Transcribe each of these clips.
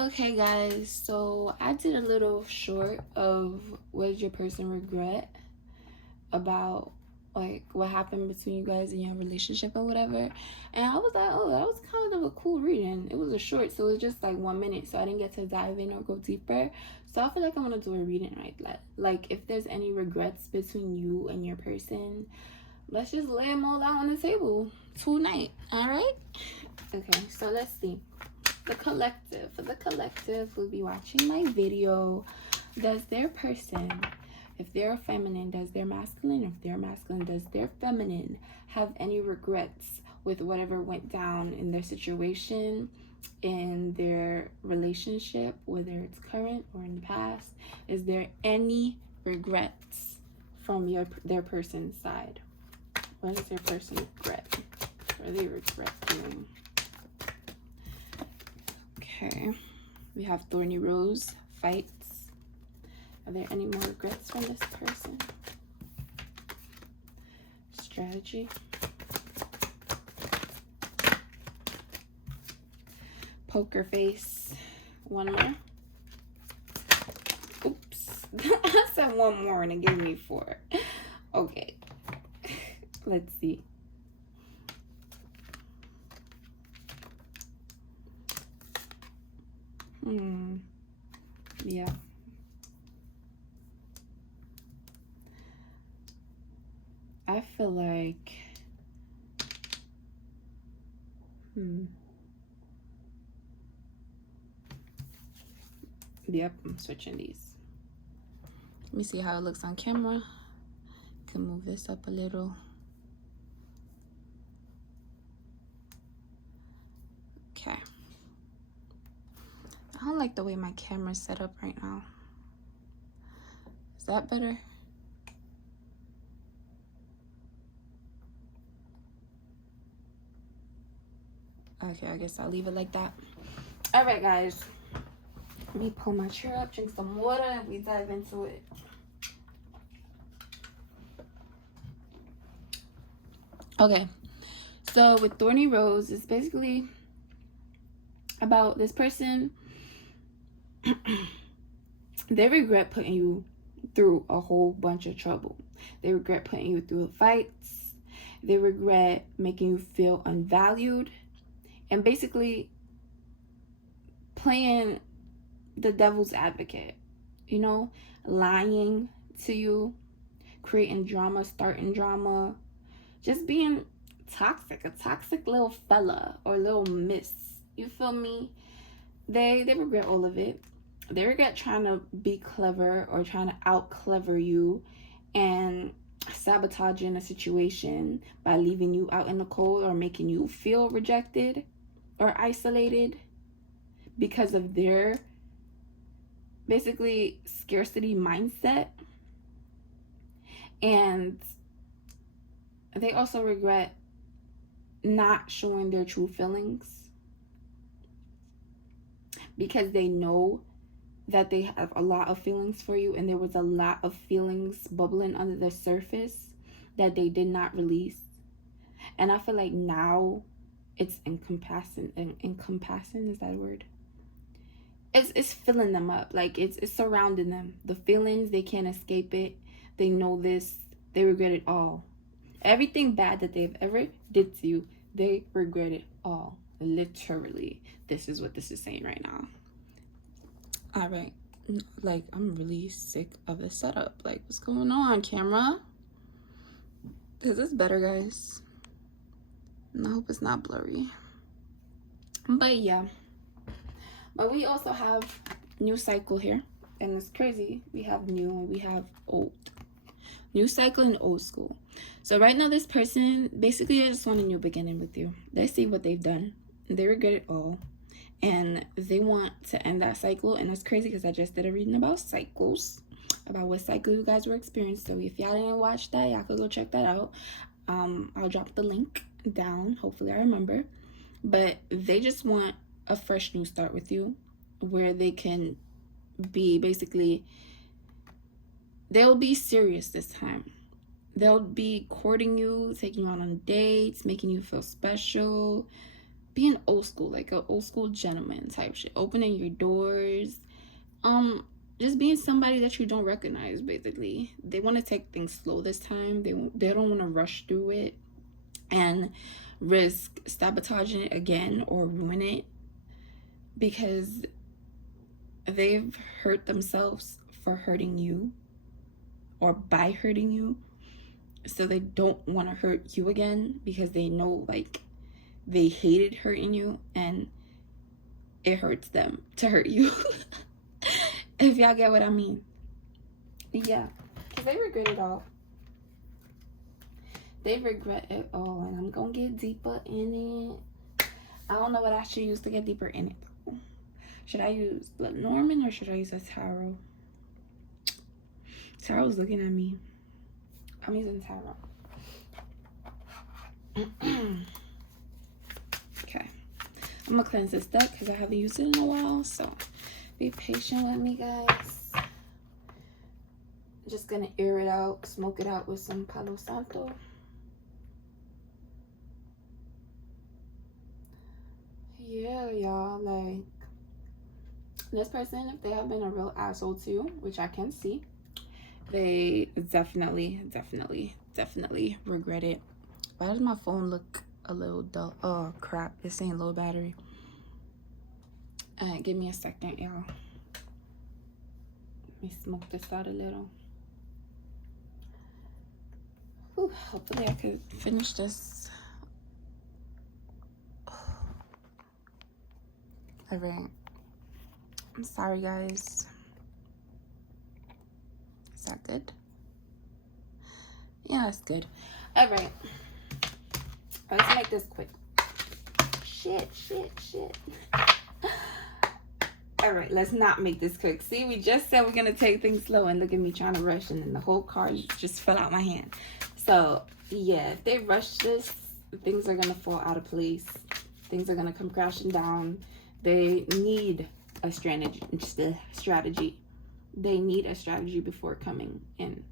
Okay, guys, so I did a little short of what did your person regret about like what happened between you guys in your relationship or whatever. And I was like, oh, that was kind of a cool reading. It was a short, so it was just like 1 minute, so I didn't get to dive in or go deeper. So I feel like I'm gonna do a reading like that. Like if there's any regrets between you and your person, let's just lay them all out on the table tonight. All right? Okay, so let's see. For the collective will be watching my video. Does their person, if they're feminine, does their masculine? If they're masculine, does their feminine have any regrets with whatever went down in their situation, in their relationship, whether it's current or in the past? Is there any regrets from their person's side? What does their person regret? Or they regret doing? Okay, we have Thorny Rose, fights. Are there any more regrets from this person? Strategy. Poker face. One more. Oops. I said one more and it gave me 4. Okay. Let's see. Yeah. I feel like Yep, I'm switching these. Let me see how it looks on camera. Can move this up a little. Okay. I don't like the way my camera's set up right now. Is that better? Okay, I guess I'll leave it like that. All right, guys. Let me pull my chair up, drink some water, and we dive into it. Okay. So with Thorny Rose, it's basically about this person. They regret putting you through a whole bunch of trouble. They regret putting you through fights. They regret making you feel unvalued. And basically playing the devil's advocate, you know, lying to you, creating drama, starting drama, just being toxic, a toxic little fella or little miss. You feel me? They regret all of it. They regret trying to be clever or trying to out clever you and sabotaging a situation by leaving you out in the cold or making you feel rejected or isolated because of their basically scarcity mindset. And they also regret not showing their true feelings because they know that they have a lot of feelings for you, and there was a lot of feelings bubbling under the surface that they did not release. And I feel like now it's encompassing, is that a word? It's filling them up, like it's surrounding them. The feelings, they can't escape it. They know this. They regret it all. Everything bad that they've ever did to you, they regret it all. Literally, this is what this is saying right now. All right, like I'm really sick of the setup. Like, what's going on, camera? Is this better, guys? And I hope it's not blurry. But yeah, but we also have new cycle here, and it's crazy. We have new and we have old. New cycle and old school. So right now, this person basically, I just want a new beginning with you. They see what they've done. They regret it all. And they want to end that cycle. And it's crazy because I just did a reading about cycles, about what cycle you guys were experiencing. So if y'all didn't watch that, y'all could go check that out. I'll drop the link down. Hopefully I remember. But they just want a fresh new start with you, where they can be basically, they'll be serious this time. They'll be courting you, taking you out on dates, making you feel special, being old school, like an old school gentleman type shit, opening your doors, just being somebody that you don't recognize. Basically, they want to take things slow this time. They don't want to rush through it and risk sabotaging it again or ruin it, because they've hurt themselves for hurting you or by hurting you. So they don't want to hurt you again, because they know, like, they hated hurting you and it hurts them to hurt you. If y'all get what I mean. Yeah, because they regret it all. They regret it all, and I'm gonna get deeper in it. I don't know what I should use to get deeper in it though. Should I use Norman or should I use a tarot? Tarot's looking at me. I'm using tarot. Okay, I'm gonna cleanse this deck because I haven't used it in a while, so be patient with me, guys. Just gonna air it out, smoke it out with some Palo Santo. Yeah, y'all, like, this person, if they have been a real asshole to you, which I can see, they definitely regret it. Why does my phone look a little dull? Oh crap, it's saying low battery. Give me a second, y'all. Let me smoke this out a little. Whew, hopefully I could finish this. All right. I'm sorry, guys. Is that good? Yeah, that's good. All right. Let's make this quick. Shit. All right, let's not make this quick. See, we just said we're gonna take things slow, and look at me trying to rush, and then the whole card just fell out my hand. So yeah, if they rush this, things are gonna fall out of place. Things are gonna come crashing down. They need a strategy. They need a strategy before coming in,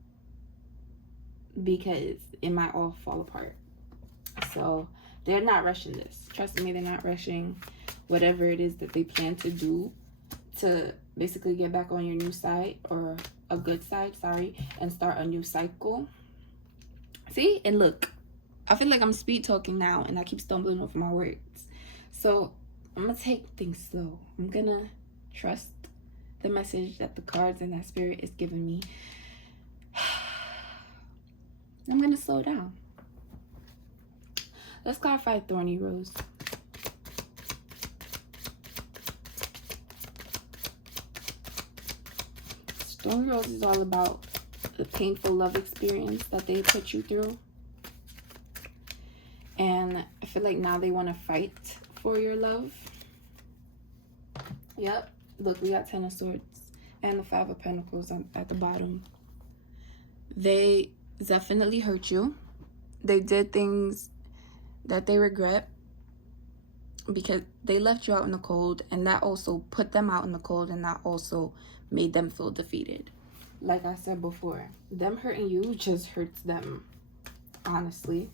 because it might all fall apart. So they're not rushing this. Trust me, they're not rushing whatever it is that they plan to do to basically get back on your new side, or a good side, sorry, and start a new cycle. See, and look, I feel like I'm speed talking now and I keep stumbling over my words. So I'm gonna take things slow. I'm gonna trust the message that the cards and that spirit is giving me. I'm gonna slow down. Let's clarify Thorny Rose. Thorny Rose is all about the painful love experience that they put you through. And I feel like now they want to fight for your love. Yep. Look, we got 10 of Swords and the 5 of Pentacles at the bottom. They definitely hurt you. They did things that they regret, because they left you out in the cold, and that also put them out in the cold, and that also made them feel defeated. Like I said before, them hurting you just hurts them, honestly.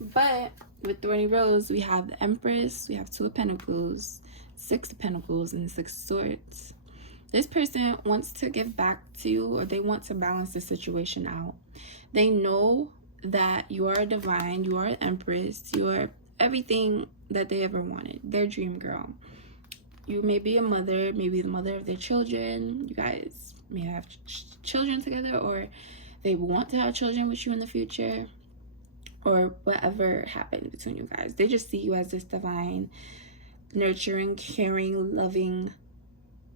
But with Thorny Rose, we have the Empress, we have 2 of Pentacles, 6 of Pentacles, and 6 of Swords. This person wants to give back to you, or they want to balance the situation out. They know that you are divine, you are an Empress, you are everything that they ever wanted, their dream girl. You may be a mother, maybe the mother of their children. You guys may have children together, or they want to have children with you in the future, or whatever happened between you guys. They just see you as this divine, nurturing, caring, loving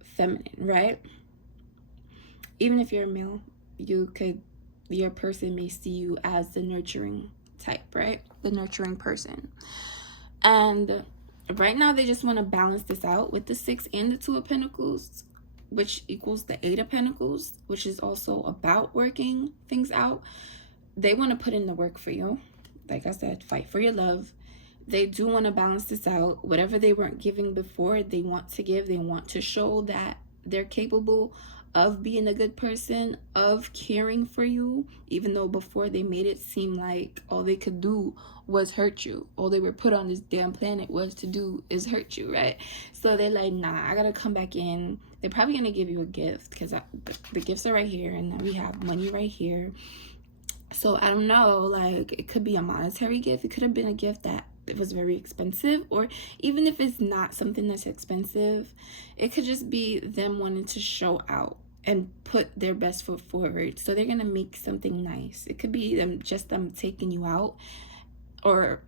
feminine, right? Even if you're a male, your person may see you as the nurturing type, right? The nurturing person. And right now they just want to balance this out with the 6 and the 2 of Pentacles, which equals the 8 of Pentacles, which is also about working things out. They want to put in the work for you. Like I said, fight for your love. They do want to balance this out. Whatever they weren't giving before, they want to give. They want to show that they're capable of being a good person, of caring for you, even though before they made it seem like all they could do was hurt you. All they were put on this damn planet was to do is hurt you, right? So they're like, nah, I gotta come back in. They're probably gonna give you a gift, because the gifts are right here, and then we have money right here. So I don't know, like, it could be a monetary gift. It could have been a gift that it was very expensive, or even if it's not something that's expensive, it could just be them wanting to show out and put their best foot forward. So they're gonna make something nice. It could be them taking you out, or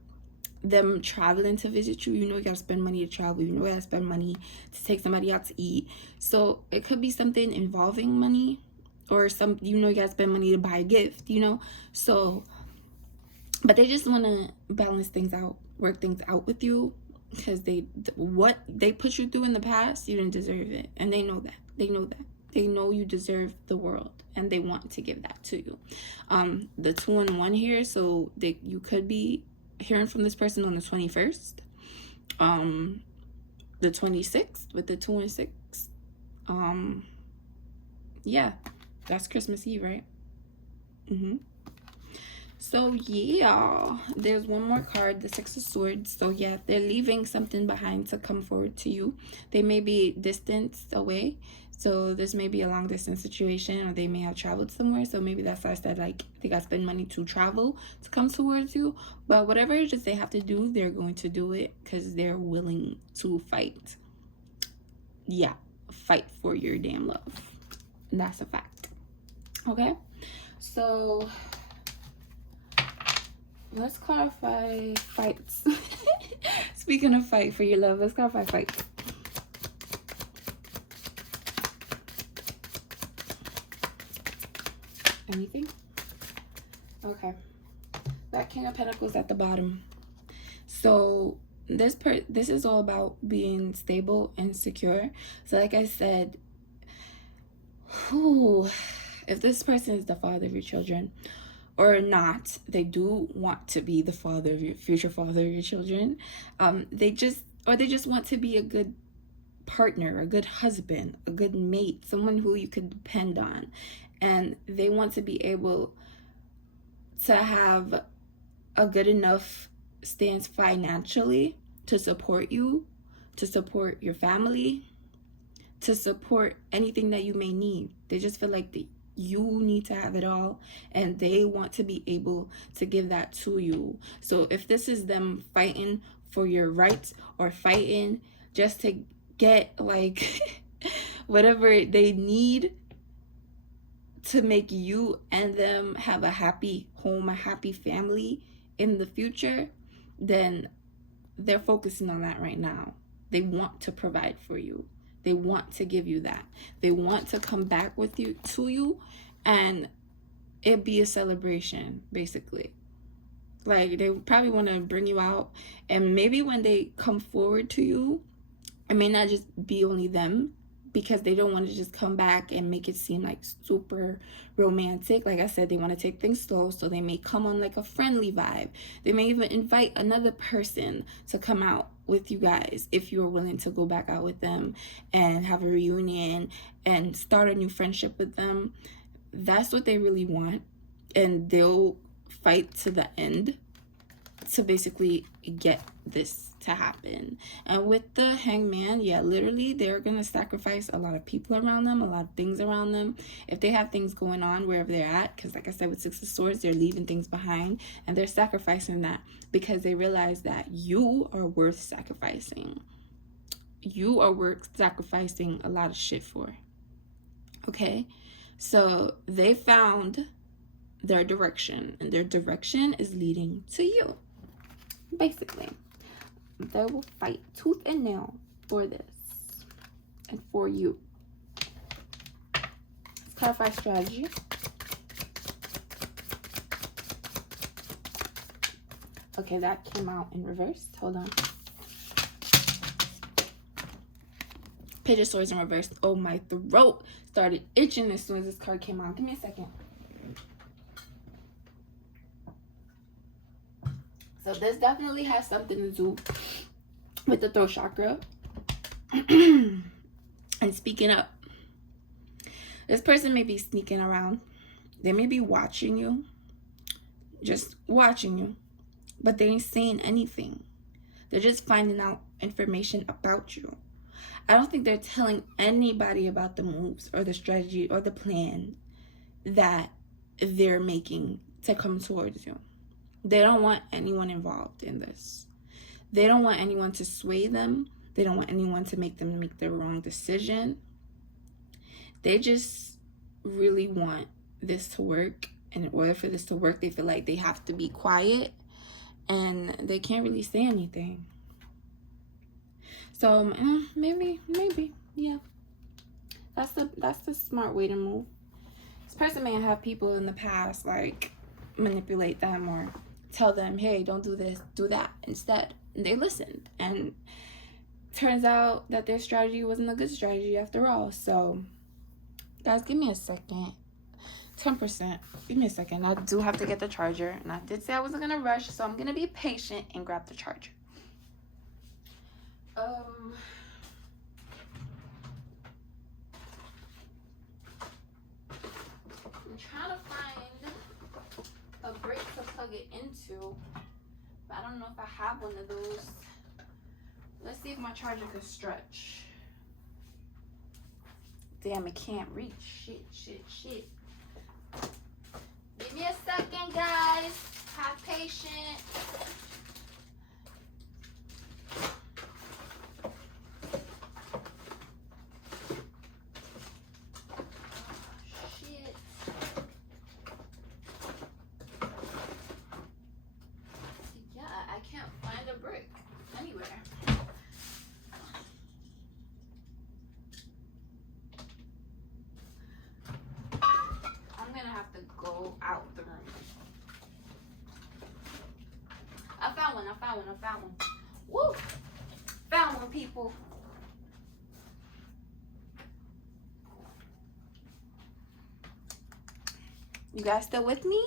them traveling to visit you. You know, you gotta spend money to travel. You know, you gotta spend money to take somebody out to eat. So it could be something involving money, or you know, you gotta spend money to buy a gift, you know. So, but they just want to balance things out, work things out with you, because what they put you through in the past, you didn't deserve it, and they know that. They know you deserve the world, and they want to give that to you. The 2-in-1 here, so you could be hearing from this person on the 21st, the 26th, with the 2 and 6. Yeah, that's Christmas Eve, right? So yeah, there's one more card, the 6 of Swords. So yeah, they're leaving something behind to come forward to you. They may be distanced away, so this may be a long distance situation, or they may have traveled somewhere. So maybe that's why I said, like, they got to spend money to travel to come towards you. But whatever it is they have to do, they're going to do it, because they're willing to fight. Yeah, fight for your damn love. And that's a fact. Okay, so let's clarify fights. Speaking of fight for your love, let's clarify fights. Anything? Okay. That King of Pentacles at the bottom. So this is all about being stable and secure. So like I said, if this person is the father of your children, or not, they do want to be the father of your future father of your children. They just want to be a good partner, a good husband, a good mate, someone who you can depend on. And they want to be able to have a good enough stance financially to support you, to support your family, to support anything that you may need. They just feel like you need to have it all, and they want to be able to give that to you. So if this is them fighting for your rights, or fighting just to get, like, whatever they need to make you and them have a happy home, a happy family in the future, then they're focusing on that right now. They want to provide for you. They want to give you that. They want to come back with you to you, and it be a celebration, basically. Like, they probably want to bring you out, and maybe when they come forward to you, it may not just be only them, because they don't want to just come back and make it seem like super romantic. Like I said, they want to take things slow, so they may come on like a friendly vibe. They may even invite another person to come out with you guys, if you're willing to go back out with them and have a reunion and start a new friendship with them. That's what they really want, and they'll fight to the end to basically get this to happen. And with the Hangman, yeah, literally they're gonna sacrifice a lot of people around them, a lot of things around them, if they have things going on wherever they're at. Because like I said, with 6 of Swords, they're leaving things behind, and they're sacrificing that because they realize that you are worth sacrificing. You are worth sacrificing a lot of shit for. Okay, so they found their direction, and their direction is leading to you. Basically, they will fight tooth and nail for this and for you. Let's clarify strategy. Okay, that came out in reverse. Hold on. Page of Swords in reverse. Oh, my throat started itching as soon as this card came out. Give me a second. So this definitely has something to do with the throat chakra and speaking up. This person may be sneaking around. They may be watching you, just watching you, but they ain't saying anything. They're just finding out information about you. I don't think they're telling anybody about the moves or the strategy or the plan that they're making to come towards you. They don't want anyone involved in this. They don't want anyone to sway them. They don't want anyone to make them make the wrong decision. They just really want this to work. And in order for this to work, they feel like they have to be quiet and they can't really say anything. So maybe, yeah. That's the smart way to move. This person may have people in the past like manipulate them or tell them, hey, don't do this, do that instead. And they listened, and turns out that their strategy wasn't a good strategy after all. So guys, give me a second. 10%. Give me a second. I do have to get the charger, and I did say I wasn't gonna rush, so I'm gonna be patient and grab the charger. I'm trying to find a brick to plug it into, but I don't know if I have one of those. Let's see if my charger can stretch. Damn, it can't reach. Shit. Give me a second, guys. Have patience. Out the room. I found one. Woo! Found one, people. You guys still with me?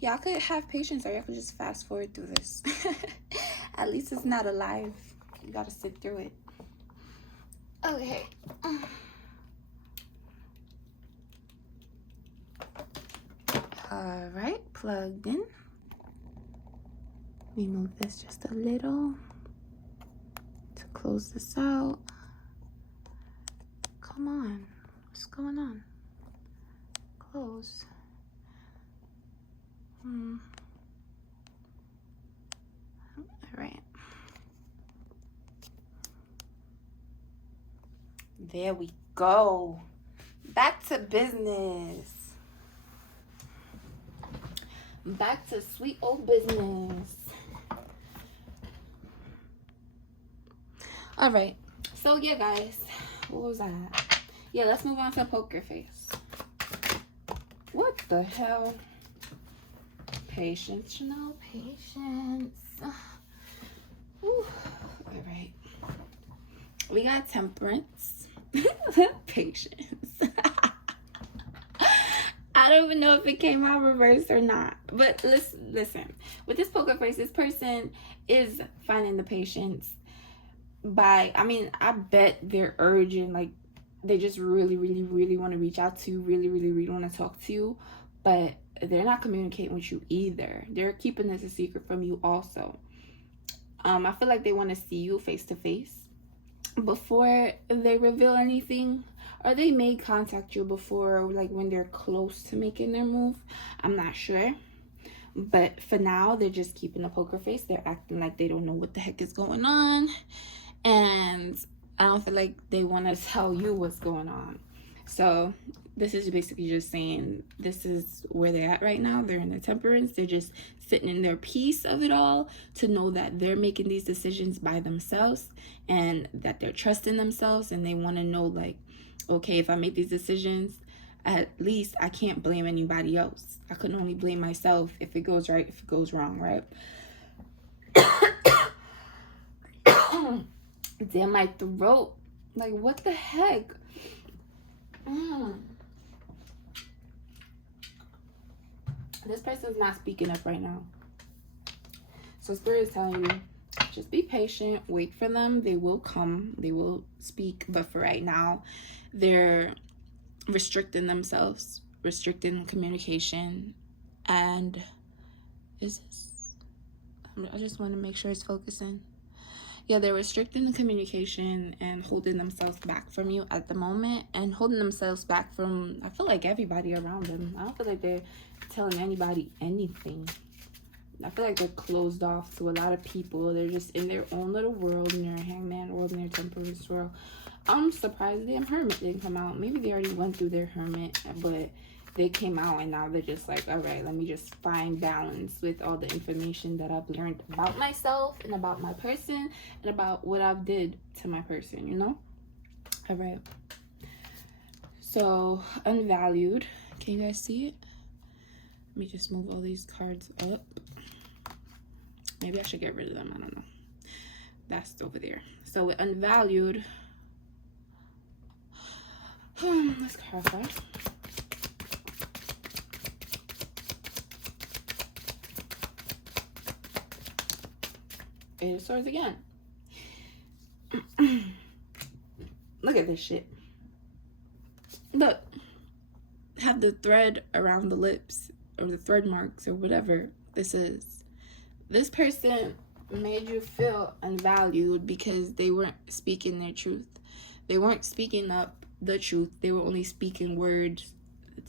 Y'all could have patience, or y'all could just fast forward through this. At least it's not alive. You gotta sit through it. Okay. All right, plugged in. Let me move this just a little to close this out. Come on, what's going on? Close. All right. There we go. Back to business. Back to sweet old business. All right. So yeah, guys. What was that? Yeah, let's move on to poker face. What the hell? Patience, Chanel. Patience. Whew. All right. We got temperance. Patience. I don't even know if it came out reversed or not. But listen. With this poker face, this person is finding the patience by, I bet they're urgent, like they just really want to reach out to you, really want to talk to you, but they're not communicating with you either. They're keeping this a secret from you also. I feel like they want to see you face to face before they reveal anything, or they may contact you before, like when they're close to making their move. I'm not sure, but for now they're just keeping a poker face. They're acting like they don't know what the heck is going on, and I don't feel like they want to tell you what's going on. So this is basically just saying this is where they're at right now. They're in their temperance. They're just sitting in their peace of it all, to know that they're making these decisions by themselves and that they're trusting themselves, and they want to know, like, okay, if I make these decisions, at least I can't blame anybody else. I can only blame myself if it goes right, if it goes wrong, right? Damn, my throat. Like, what the heck? This person's not speaking up right now. So Spirit is telling you, Just be patient. Wait for them. They will come. They will speak. But for right now, they're restricting themselves, restricting communication. And is this? I just want to make sure it's focusing. Yeah, they're restricting the communication and holding themselves back from you at the moment, and holding themselves back from, I feel like, everybody around them. I don't feel like they're telling anybody anything. I feel like they're closed off to a lot of people. They're just in their own little world, in their hangman world, in their temperance world. I'm surprised the hermit didn't come out. Maybe they already went through their hermit, but they came out and now they're just like, all right, let me just find balance with all the information that I've learned about myself and about my person and about what I've did to my person, you know? All right. So, unvalued. Can you guys see it? Let me just move all these cards up. Maybe I should get rid of them. I don't know. That's over there. So, with unvalued, let's clarify. Eight of Swords again. Look at this shit. Look. Have the thread around the lips, or the thread marks, or whatever this is. This person made you feel unvalued because they weren't speaking their truth. They weren't speaking up the truth. They were only speaking words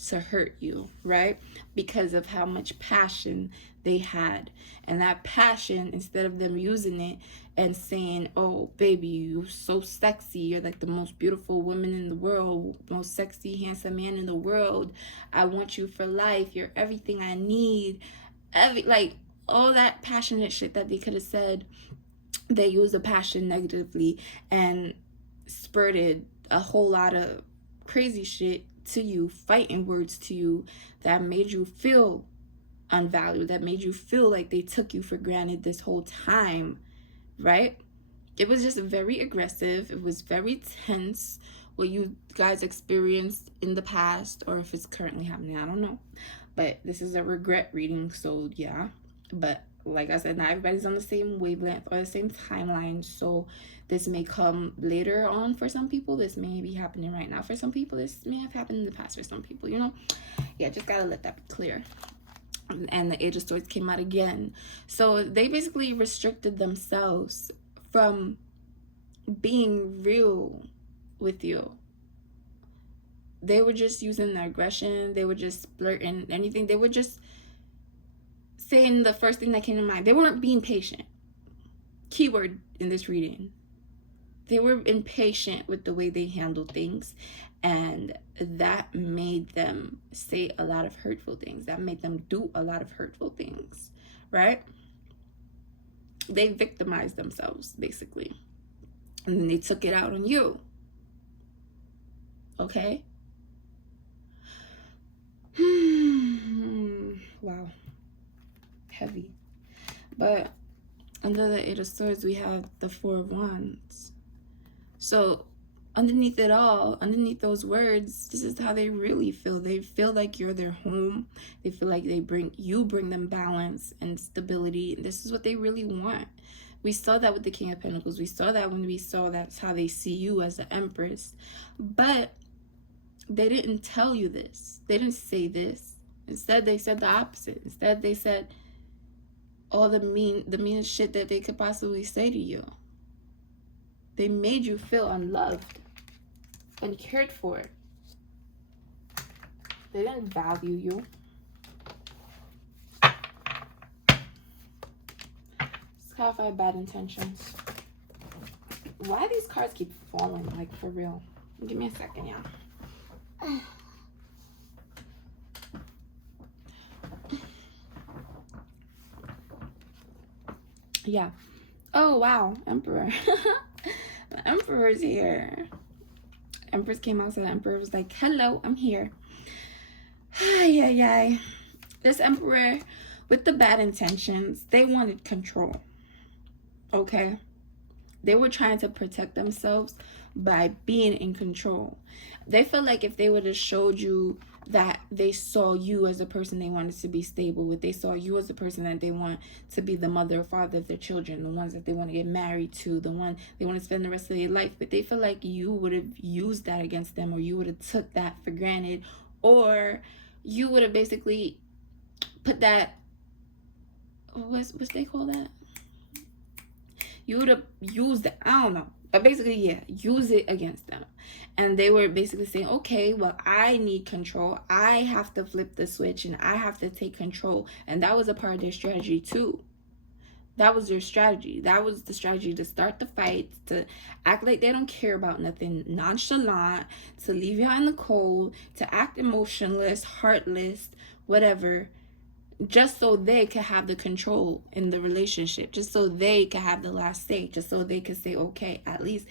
to hurt you, right? Because of how much passion they had. And that passion, instead of them using it and saying, oh baby, you're so sexy, you're like the most beautiful woman in the world, most sexy handsome man in the world, I want you for life, you're everything I need, like all that passionate shit that they could have said, they used the passion negatively and spurted a whole lot of crazy shit to you, fighting words to you that made you feel unvalued, that made you feel like they took you for granted this whole time, right? It was just very aggressive. It was very tense, what you guys experienced in the past, or if it's currently happening, I don't know. But this is a regret reading, so yeah. But like I said, not everybody's on the same wavelength or the same timeline, so this may come later on for some people. This may be happening right now for some people. This may have happened in the past for some people, you know? Yeah, just gotta let that be clear. And the Age of Swords came out again. So they basically restricted themselves from being real with you. They were just using their aggression. They were just splurting anything. They were just saying the first thing that came to mind. They weren't being patient. Keyword in this reading. They were impatient with the way they handled things, and that made them say a lot of hurtful things. That made them do a lot of hurtful things, right? They victimized themselves, basically. And then they took it out on you. Okay? Wow. Heavy. But under the Eight of Swords, we have the Four of Wands. So underneath it all, underneath those words, this is how they really feel. They feel like you're their home. They feel like you bring them balance and stability. And this is what they really want. We saw that with the King of Pentacles. We saw that when we saw that's how they see you as the Empress. But they didn't tell you this. They didn't say this. Instead, they said the opposite. Instead, they said all the meanest shit that they could possibly say to you. They made you feel unloved, uncared for. They didn't value you. Let's clarify bad intentions. Why these cards keep falling, like for real? Give me a second, y'all. Yeah. Oh, wow. Emperor. The Emperor's here. Empress came out, so the Emperor was like, hello, I'm here. Ay. This Emperor, with the bad intentions, they wanted control. Okay? They were trying to protect themselves by being in control. They felt like if they would have showed you that they saw you as a person they wanted to be stable with. They saw you as a person that they want to be the mother or father of their children, the ones that they want to get married to, the one they want to spend the rest of their life. But they feel like you would have used that against them, or you would have took that for granted, or you would have basically put that, what's they call that? You would have used it, I don't know. But basically, yeah, use it against them. And they were basically saying, okay, well, I need control. I have to flip the switch and I have to take control. And that was a part of their strategy too. That was their strategy. That was the strategy, to start the fights, to act like they don't care about nothing, nonchalant, to leave you out in the cold, to act emotionless, heartless, whatever, just so they could have the control in the relationship, just so they could have the last say, just so they could say, okay, at least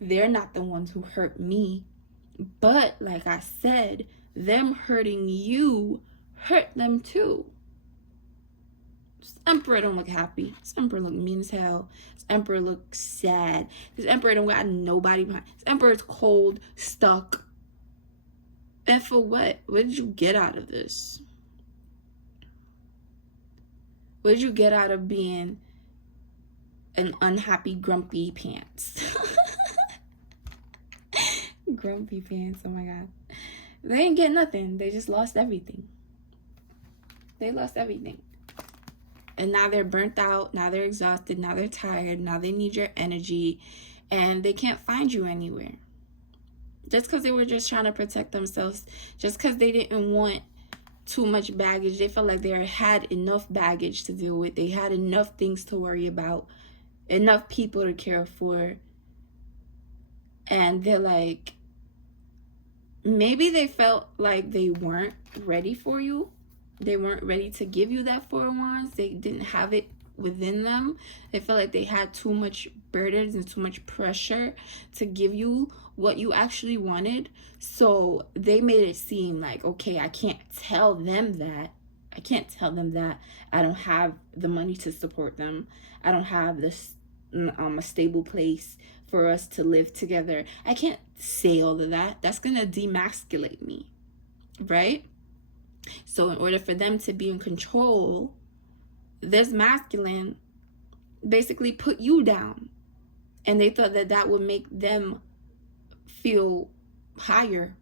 they're not the ones who hurt me. But like I said, them hurting you hurt them too. This emperor don't look happy. This emperor look mean as hell. This emperor look sad. This emperor don't got nobody behind. This emperor is cold, stuck. And for what? What did you get out of this? What did you get out of being an unhappy, grumpy pants? Grumpy pants, oh my God. They didn't get nothing. They just lost everything. They lost everything. And now they're burnt out. Now they're exhausted. Now they're tired. Now they need your energy. And they can't find you anywhere. Just because they were just trying to protect themselves. Just because they didn't want too much baggage. They felt like they had enough baggage to deal with. They had enough things to worry about, enough people to care for. And they're like, maybe they felt like they weren't ready for you. They weren't ready to give you that 4 of Wands. They didn't have it within them. They felt like they had too much burdens and too much pressure to give you what you actually wanted. So they made it seem like, okay, I can't tell them that. I can't tell them that I don't have the money to support them. I don't have this a stable place for us to live together. I can't say all of that. That's gonna demasculate me, right? So in order for them to be in control, this masculine basically put you down. And they thought that that would make them feel higher,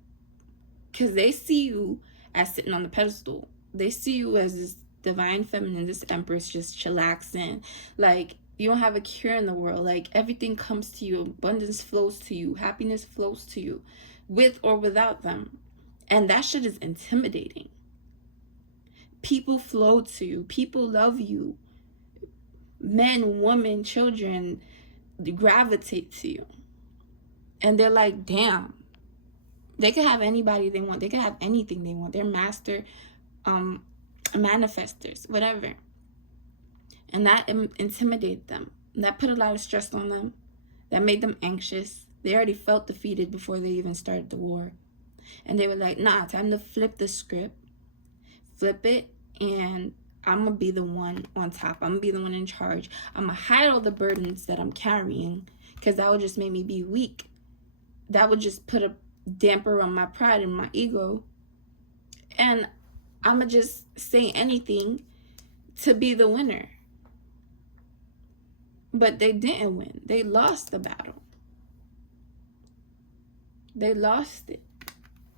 because they see you as sitting on the pedestal. They see you as this divine feminine, this empress just chillaxing. Like, you don't have a care in the world. Like, everything comes to you. Abundance flows to you. Happiness flows to you, with or without them. And that shit is intimidating. People flow to you. People love you. Men, women, children gravitate to you. And they're like, damn. They could have anybody they want. They could have anything they want. They're master manifestors, whatever. And that intimidated them. And that put a lot of stress on them. That made them anxious. They already felt defeated before they even started the war. And they were like, nah, time to flip the script. Flip it, and I'm going to be the one on top. I'm going to be the one in charge. I'm going to hide all the burdens that I'm carrying, because that would just make me be weak. That would just put a damper on my pride and my ego. And I'm going to just say anything to be the winner. But they didn't win. They lost the battle. They lost it.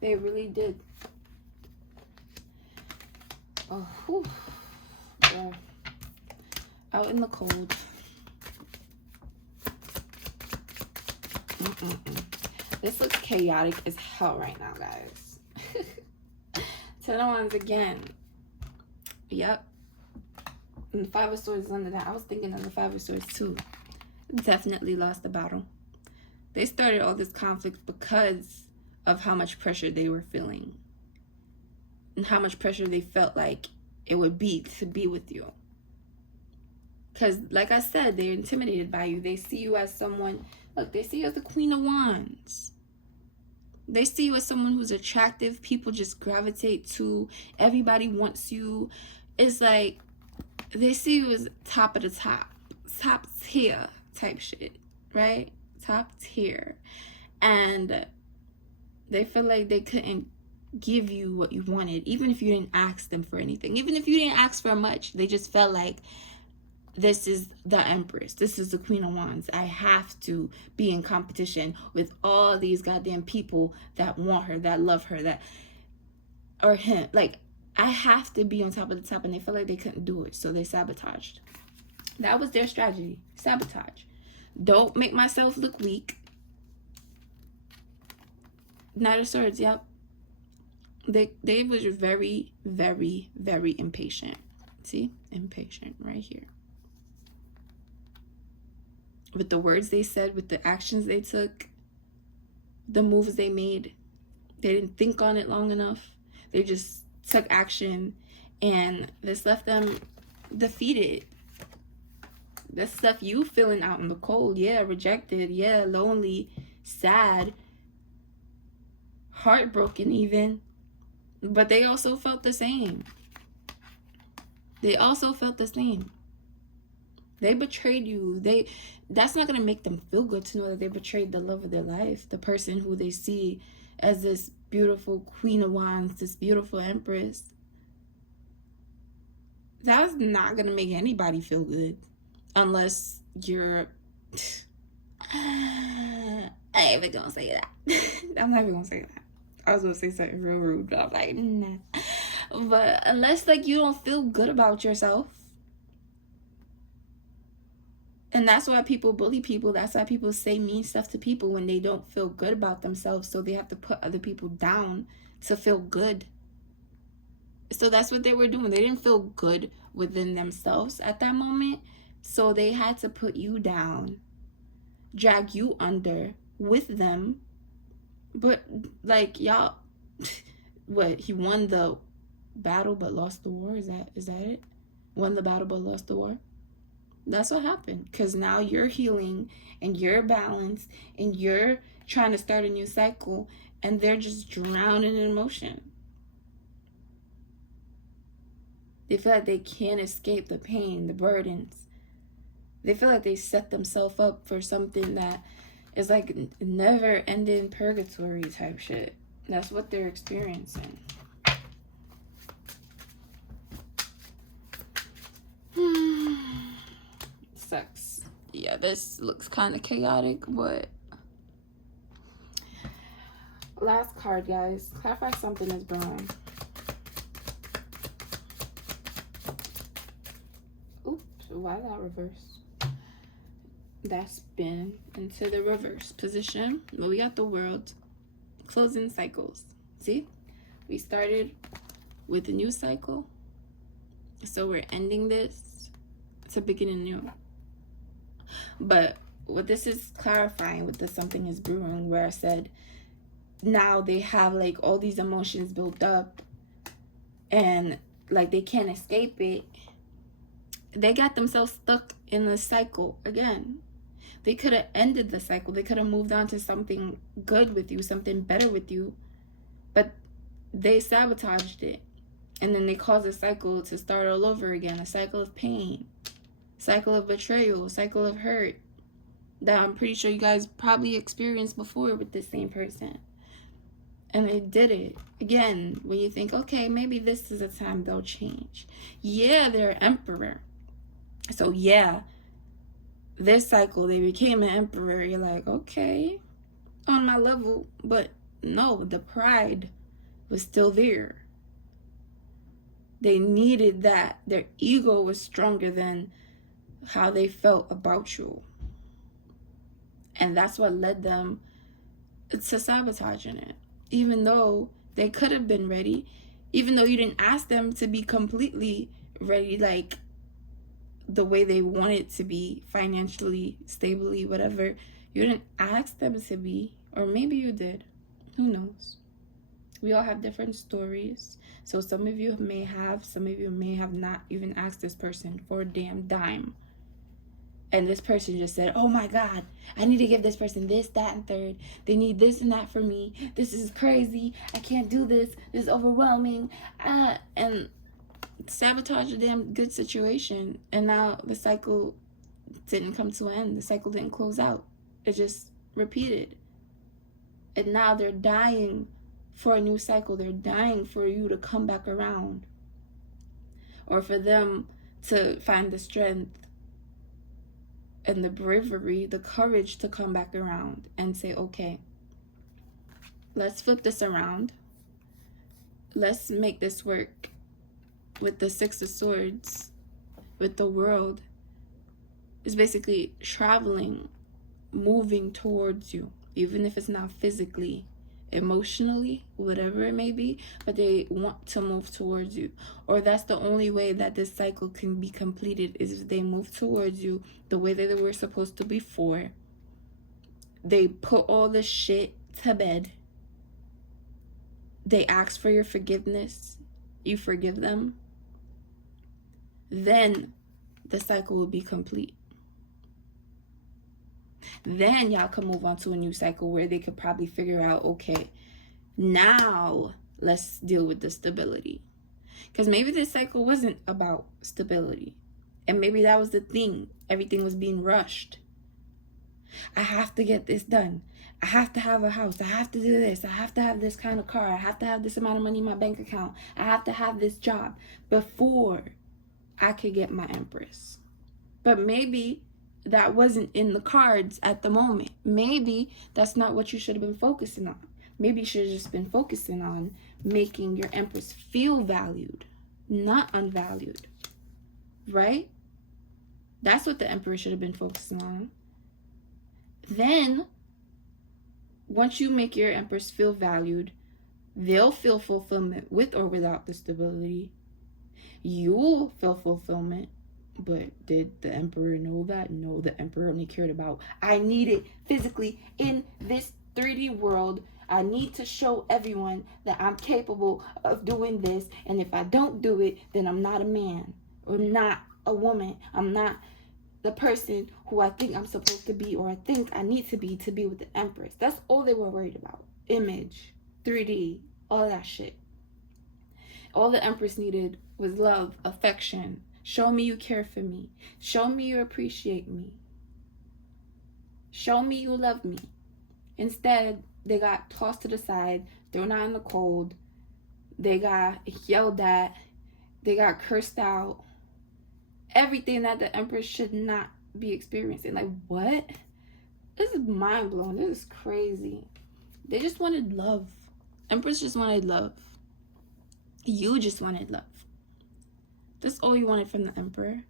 They really did. Oh, whew. Yeah. Out in the cold. This looks chaotic as hell right now, guys. 10 of Wands again. Yep. And the 5 of Swords is under that. I was thinking of the 5 of Swords too. Definitely lost the battle. They started all this conflict because of how much pressure they were feeling. And how much pressure they felt like it would be to be with you. Because, like I said, they're intimidated by you. They see you as someone, look, they see you as the Queen of Wands. They see you as someone who's attractive. People just gravitate to. Everybody wants you. It's like, they see you as top of the top. Top tier type shit, right? Top tier. And they feel like they couldn't give you what you wanted, even if you didn't ask them for anything, even if you didn't ask for much. They just felt like, this is the Empress, this is the Queen of Wands, I have to be in competition with all these goddamn people that want her, that love her, that, or him, like, I have to be on top of the top. And they felt like they couldn't do it, so they sabotaged. That was their strategy. Sabotage. Don't make myself look weak. Knight of Swords, yep. They was very, very, very impatient. See? Impatient right here. With the words they said, with the actions they took, the moves they made. They didn't think on it long enough. They just took action, and this left them defeated. The stuff you feeling out in the cold, yeah, rejected, yeah, lonely, sad, heartbroken even. But they also felt the same. They also felt the same. They betrayed you. That's not going to make them feel good to know that they betrayed the love of their life, the person who they see as this beautiful Queen of Wands, this beautiful Empress. That's not going to make anybody feel good. Unless you're... I ain't even going to say that. I'm not even going to say that. I was going to say something real rude, but I'm like, nah. But unless, like, you don't feel good about yourself. And that's why people bully people. That's why people say mean stuff to people, when they don't feel good about themselves. So they have to put other people down to feel good. So that's what they were doing. They didn't feel good within themselves at that moment. So they had to put you down, drag you under with them. But, like, y'all, what, he won the battle but lost the war? Is that it? Won the battle but lost the war? That's what happened. Because now you're healing and you're balanced and you're trying to start a new cycle, and they're just drowning in emotion. They feel like they can't escape the pain, the burdens. They feel like they set themselves up for something that is like never-ending purgatory type shit. That's what they're experiencing. Sucks. Yeah, this looks kind of chaotic, but... Last card, guys. Clarify something is brewing. Oops, why that reverse? That's been into the reverse position. But we got the World. Closing cycles. See? We started with a new cycle. So we're ending this to begin anew. But what this is clarifying with the something is brewing, where I said now they have like all these emotions built up and like they can't escape it. They got themselves stuck in the cycle again. They could have ended the cycle. They could have moved on to something good with you, something better with you. But they sabotaged it. And then they caused a cycle to start all over again. A cycle of pain. Cycle of betrayal. Cycle of hurt. That I'm pretty sure you guys probably experienced before with the same person. And they did it. Again, when you think, okay, maybe this is a time they'll change. Yeah, they're emperor. So yeah, this cycle, they became an emperor. You're like, okay, on my level. But no, the pride was still there. They needed that. Their ego was stronger than how they felt about you. And that's what led them to sabotaging it. Even though they could have been ready. Even though you didn't ask them to be completely ready, like the way they wanted to be, financially, stably, whatever. You didn't ask them to be. Or maybe you did. Who knows? We all have different stories. So some of you may have, some of you may have not even asked this person for a damn dime. And this person just said, oh my God, I need to give this person this, that, and third. They need this and that from me. This is crazy. I can't do this. This is overwhelming. And sabotage a damn good situation. And now the cycle didn't come to an end. The cycle didn't close out. It just repeated. And now they're dying for a new cycle. They're dying for you to come back around, or for them to find the strength and the bravery, the courage to come back around and say, okay, let's flip this around. Let's make this work. With the Six of Swords, with the world, is basically traveling, moving towards you, even if it's not physically, emotionally, whatever it may be, but they want to move towards you. Or that's the only way that this cycle can be completed, is if they move towards you the way that they were supposed to before. They put all the shit to bed. They ask for your forgiveness. You forgive them. Then the cycle will be complete. Then y'all can move on to a new cycle where they could probably figure out, okay, now let's deal with the stability. Because maybe this cycle wasn't about stability. And maybe that was the thing. Everything was being rushed. I have to get this done. I have to have a house. I have to do this. I have to have this kind of car. I have to have this amount of money in my bank account. I have to have this job before I could get my Empress. But maybe that wasn't in the cards at the moment. Maybe that's not what you should have been focusing on. Maybe you should have just been focusing on making your Empress feel valued, not unvalued. Right? That's what the Emperor should have been focusing on. Then, once you make your Empress feel valued, they'll feel fulfillment with or without the stability. You'll feel fulfillment. But did the Emperor know that? No, the Emperor only cared about, I need it physically in this 3D world. I need to show everyone that I'm capable of doing this. And if I don't do it, then I'm not a man. Or I'm not a woman. I'm not the person who I think I'm supposed to be, or I think I need to be with the Empress. That's all they were worried about. Image, 3D, all that shit. All the Empress needed was love, affection. Show me you care for me. Show me you appreciate me. Show me you love me. Instead, they got tossed to the side, thrown out in the cold. They got yelled at. They got cursed out. Everything that the Empress should not be experiencing. Like, what? This is mind-blowing. This is crazy. They just wanted love. Empress just wanted love. You just wanted love. That's all you wanted from the Emperor.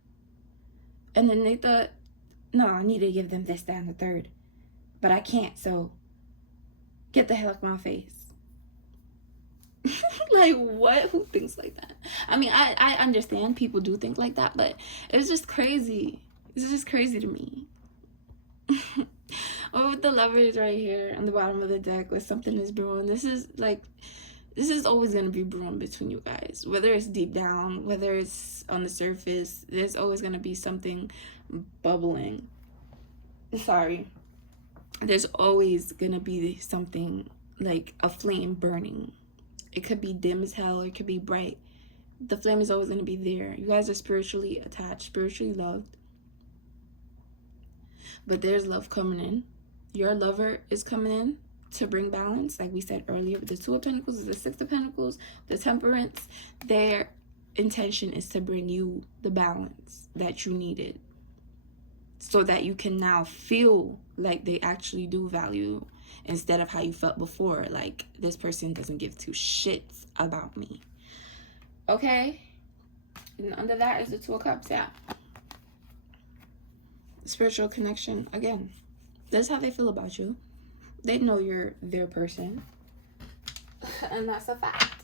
And then they thought, no, I need to give them this, that, and the third. But I can't, so get the hell out of my face. Like, what? Who thinks like that? I mean, I understand people do think like that, but it's just crazy. It's just crazy to me. Or with the Lovers right here on the bottom of the deck, with something is brewing. This is always going to be brewing between you guys. Whether it's deep down, whether it's on the surface, there's always going to be something bubbling. Sorry. There's always going to be something like a flame burning. It could be dim as hell, or it could be bright. The flame is always going to be there. You guys are spiritually attached, spiritually loved. But there's love coming in. Your lover is coming in to bring balance, like we said earlier, with the Two of Pentacles, the Six of Pentacles, the Temperance. Their intention is to bring you the balance that you needed, so that you can now feel like they actually do value, instead of how you felt before, like, this person doesn't give two shits about me. Okay? And under that is the Two of Cups. Yeah. Spiritual connection. Again, that's how they feel about you. They know you're their person. And that's a fact.